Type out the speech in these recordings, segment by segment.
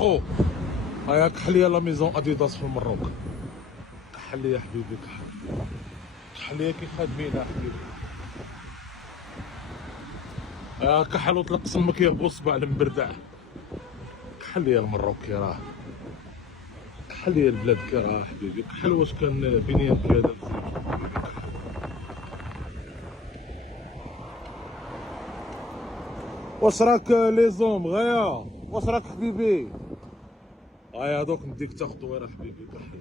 خو هيا كحل لي لا ميزون اديداس في المروك. كحل لي يا حبيبي كحل لي كي خادمين يا حبيبي. كحل وطلق سمك يا بوصبع المبردع. كحل لي المروكي راه كحل لي البلاد كي راه حبيبي. كحل واش كان بنيان كي هذا واش راك لي زوم غايا واش راك حبيبي. هيا دوك نديك تاخدو راه حبيبي. كحل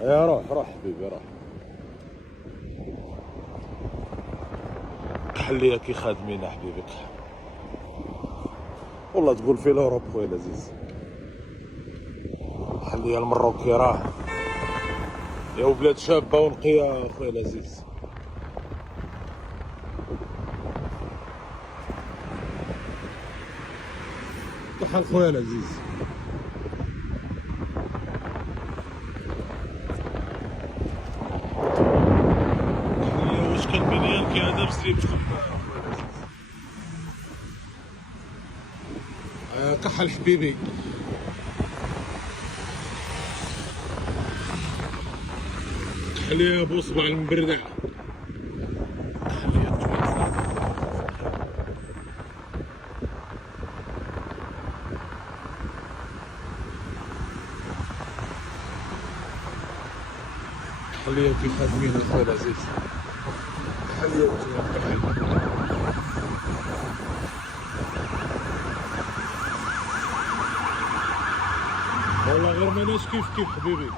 يا روح حبيبي روح. كحل لي كي خادمين يا حبيبي. كحل والله تقول في الاوروب خويا العزيز. كحل لي المروكي راه يا ولاد شابه ونقيه خويا العزيز. كحل خويا العزيز. واش كان بنيان كي هذا بسري بتكون كحل حبيبي. كحل يا بوصبع المبردع. كحل يا التوانسه. كحل يا كي خادمين الخويا العزيز. كحل يا كحل. والله غير ماناش كيف حبيبي.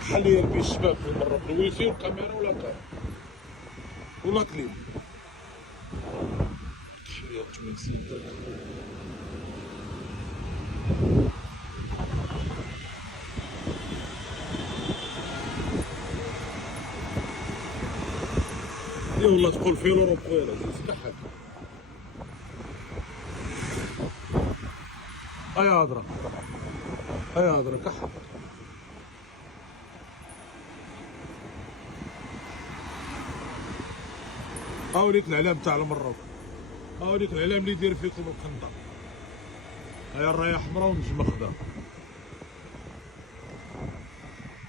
كحل لي البي الشباب في المره بالويفي والكاميرا ولا كار ولا كليب. كحل لي التوانسه. يا والله تقول في الاوروب خويا العزيز. كحل هيا هضره كحل. هاوليك العلام تاع المروك. هاوليك العلام اللي يدير فيكم القنطه. هيا الرايه حمراء ونجمه خضراء.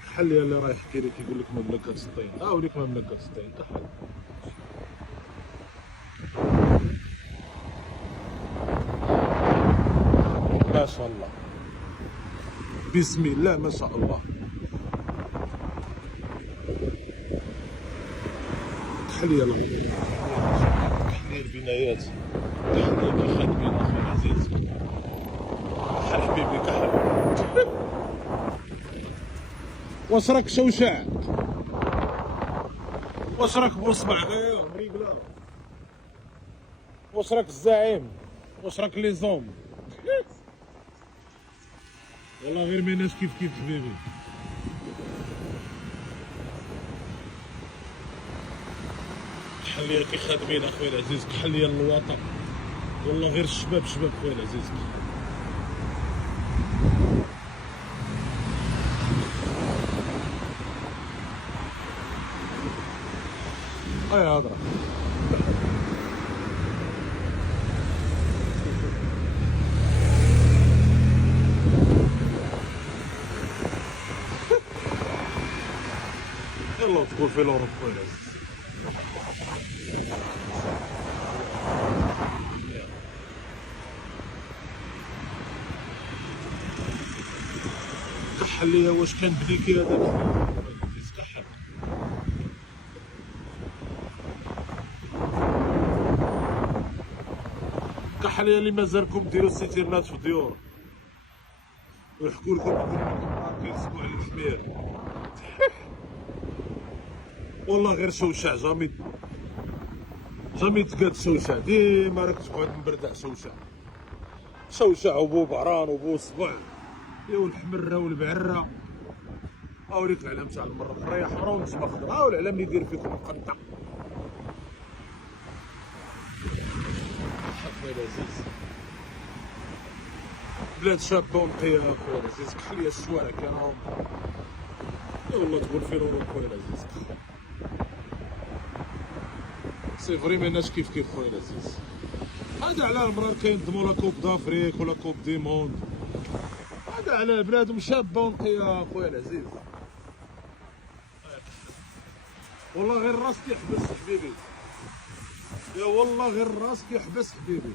كحل لي اللي راه يحكي لك يقول لك مملكه سطين. هاوليك مملكه سطين. كحل ما شاء الله بسم الله ما شاء الله. كحل لي كحل لي البنايات. كحل لي كي خادمين اخويا العزيز. كحل حبيبي كحل. واش راك شوشع واش راك بوصبع غير مريقله واش راك الزعيم واش راك لي زوم. والله غير ميناش كيف حبيبي. كحل لي كي خادمين اخويا العزيز. كحل لي الوطن والله غير الشباب خويا العزيز. هيا هضره. يلا تقول في الاوروب خويا العزيز. كحل لي واش كان بليكي هذا كحل. كحل لي اللي مازالكم ديروا السيتيرنات في الديور ويحكوا لكم كاين اسبوع الحمير. والله غير شوشع جامي تقاد شوشع. ديما راك تقعد مبردع شوشع وبو بعران وبو صبع يا والحمره والبعره. هاوليك العلام تاع المره الرايه حمراء ونجمه خضراء. هاو العلام اللي يدير فيكم القنطه. خويا العزيز بلاد شابه ونقيه خويا العزيز. كحل لي الشوارع كانوا يا والله تقول في الاوروب خويا العزيز. سي فري ماناش كيف كيف خويا العزيز. هذا على المرار كينظموا لا كوب دافريك ولا كوب دي موند، هذا على بلادهم شابه ونقيه خويا العزيز. والله غير راسك يحبس حبيبي، يا والله غير راسك يحبس حبيبي.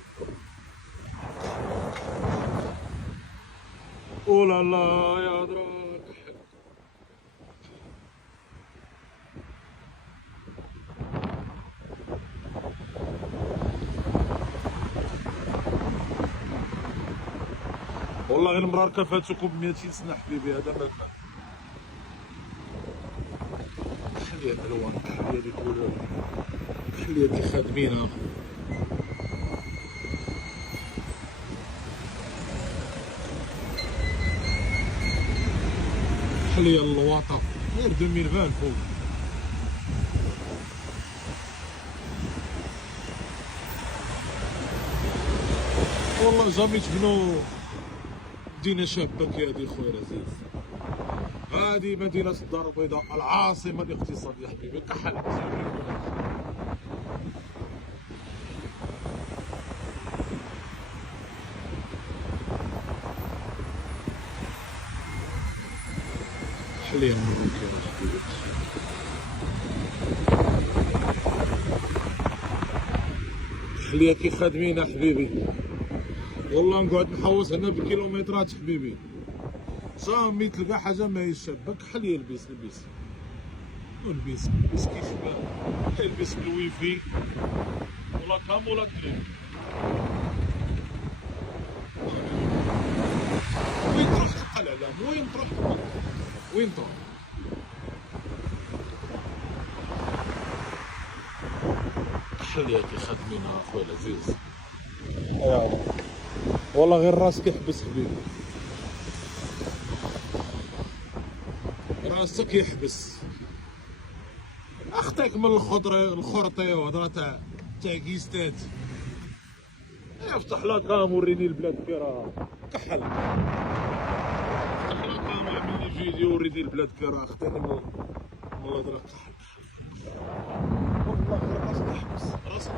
اولا لا يا دراك. والله غير المرار كفاتكم ب 200 سنه حبيبي، هذا ما كان. كحليه الالوان، كحليه دي كولور، كحليه دي خادمينها. كحليه اللواطه غير 2020 فوق. والله جامي تبنوا مدينه شابه كي هادي خويا العزيز. هذه مدينة الدار البيضاء العاصمة الاقتصادية حبيبي. كحل حلية المروكي راه حبيبي. حلية كي خادمينها حبيبي، والله نقعد نحوس هنا بالكيلومترات حبيبي. جامي تلقى حاجة ماهيش شابة. كحلية البس البس كيف ما البس بالويفي ولا كام ولا كليب. وين تروح تلقى الاعلام؟ وين تروح تلقى؟ وين تروح؟ حلياتي خادمينها اخويا العزيز. يلا والله غير راسك يحبس حبيبي، راسك يحبس. اخطيك من الخرطي وهضره تاع كيستات. افتح لا كام وريني البلاد كي راه كحل. افتح لا كام اعمل لي فيديو وريني البلاد كي راه اخطيني من الهضره كحل. والله غير راسك يحبس، راسك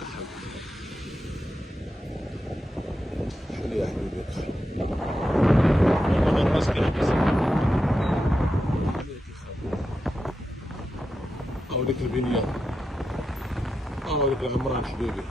كحل. كحل يا حبيبي كحل، والله غير راسك يحبس. أوريك البنيان، أوريك العمران حبيبي.